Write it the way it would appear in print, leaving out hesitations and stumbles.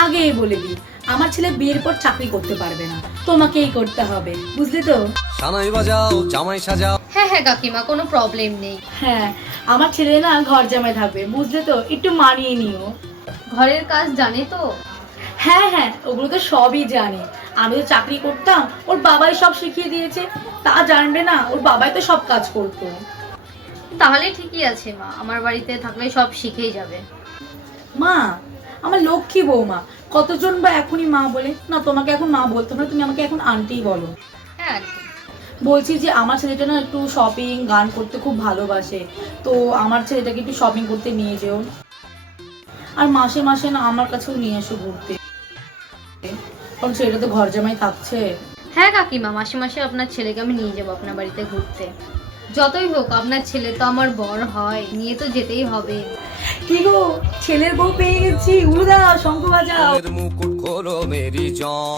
আগেই বলে দিই, আমার ছেলে বিয়ের পর চাকরি করতে পারবে না, তোমাকেই করতে হবে, বুঝলি তো? সানাই বাজাও জামাই সাজাও। হ্যাঁ হ্যাঁ কাকিমা, কোনো প্রবলেম নেই। হ্যাঁ, আমার ছেলে না ঘর জামাই থাকবে, বুঝলে তো? একটু মানিয়ে নিও। ঘরের কাজ জানে তো? হ্যাঁ হ্যাঁ, ওগুলো তো সবই জানি। আমি তো চাকরি করতাম, ওর বাবাই সব শিখিয়ে দিয়েছে। তা জানবে না, ওর বাবাই তো সব কাজ করতো। তাহলে ঠিকই আছে মা, আমার বাড়িতে থাকলে সব শিখেই যাবে। মা, আমার লক্ষ্মী বৌমা, কতজন বা এখনই মা বলে? না, তোমাকে এখন মা বলতো না, তুমি আমাকে এখন আন্টিই বলো। হ্যাঁ আন্টি। বলছি যে আমার ছেলেটা না একটু শপিং গান করতে খুব ভালোবাসে, তো আমার ছেলেটাকে একটু শপিং করতে নিয়ে যেও। আর মাসে মাসে না আমার কাছেও নিয়ে এসো ঘুরতে, কারণ ছেলেটা তো ঘর জামাই থাকছে। হ্যাঁ কাকিমা, মাসে মাসে আপনার ছেলেকে আমি নিয়ে যাবো আপনার বাড়িতে ঘুরতে। যতই হোক আপনার ছেলে তো আমার বর হয়, নিয়ে তো যেতেই হবে। কি গো, ছেলের বউ পেয়ে গেছি, উড়ো দাও, শঙ্খ বাজাও। মুকুট খোলো মেরি জন।